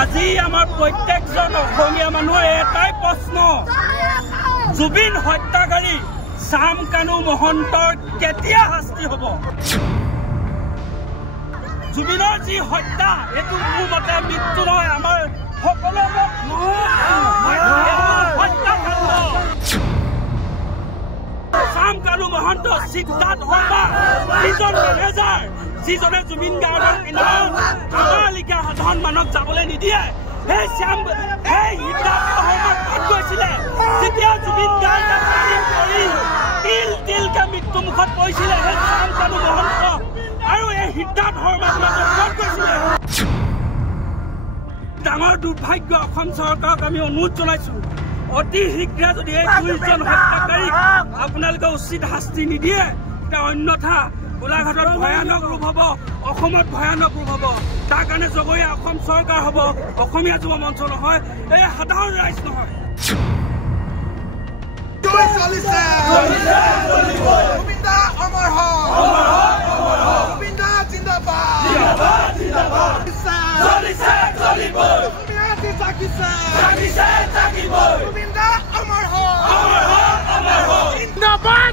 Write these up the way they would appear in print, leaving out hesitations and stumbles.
আজি আমাৰ প্ৰত্যেকজন অসমীয়া মানুহৰ এটাই প্ৰশ্ন, জুবিন হত্যাকাৰী শ্যাম কানু মহন্তৰ কেতিয়া শাস্তি হ'ব? জুবিনৰ যি হত্যা এইটো মোৰ মতে মৃত্যু নহয়, আমাৰ সকলো শ্যাম কানু মহন্ত সিদ্ধাৰ্থ শৰ্মা যিজন মেনেজাৰ, যিজনে জুবিন গাৰ্গৰ কিনাৰত আমাৰ লিখা সাধাৰণ মানুহক যাবলৈ নিদিয়ে, সেই সিদ্ধাৰ্থ শৰ্মা ক'ত গৈছিলে যেতিয়া জুবিন গাৰ্গে তিল তিলকে মৃত্যু মুখত পৰিছিলে? সেই শ্যাম কানু মহন্ত আৰু এই সিদ্ধাৰ্থ শৰ্মাৰ মাজত ক'ত গৈছিলে? ডাঙৰ দুৰ্ভাগ্য। অসম চৰকাৰক আমি অনুৰোধ জনাইছো, অতি শীঘ্ৰে যদি এই দুইজন হত্যাকাৰীক আপোনালোকে উচিত শাস্তি নিদিয়ে, তেতিয়া অন্যথা গোলাঘাটত ভয়ানক ৰূপ হ'ব, অসমত ভয়ানক ৰূপ হ'ব। তাৰ কাৰণে জগৰীয়া অসম চৰকাৰ হ'ব, অসমীয়া যুৱ মঞ্চ নহয়, এই সাধাৰণ ৰাইজ নহয়।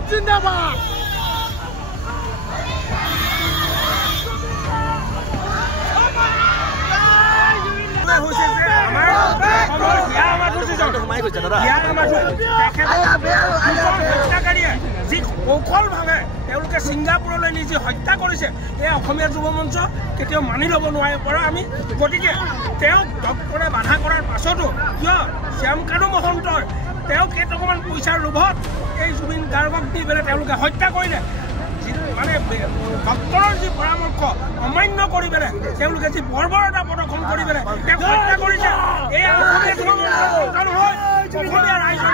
জিন্দাবাদ। যি কৌশলভাৱে তেওঁলোকে ছিংগাপুৰলৈ নিজে হত্যা কৰিছে, এই অসমীয়া যুৱ মঞ্চ কেতিয়াও মানি ল'ব নোৱাৰে পৰা আমি। গতিকে তেওঁক ডক্টৰে বাধা কৰাৰ পাছতো কিয় শ্যাম কানু মহন্তৰ তেওঁক কেইটকামান পইচাৰ লোভত এই জুবিন গাৰ্গক দি পেলাই তেওঁলোকে হত্যা কৰিলে। মানে ডক্টৰৰ যি পৰামৰ্শ অমান্য কৰি পেলাই তেওঁলোকে যি বৰ্বৰতা প্ৰদৰ্শন কৰি পেলাই তেওঁক হত্যা কৰিছে, এই অসমীয়া যুৱ মঞ্চৰ নহয়, অসমীয়া ৰাইজৰ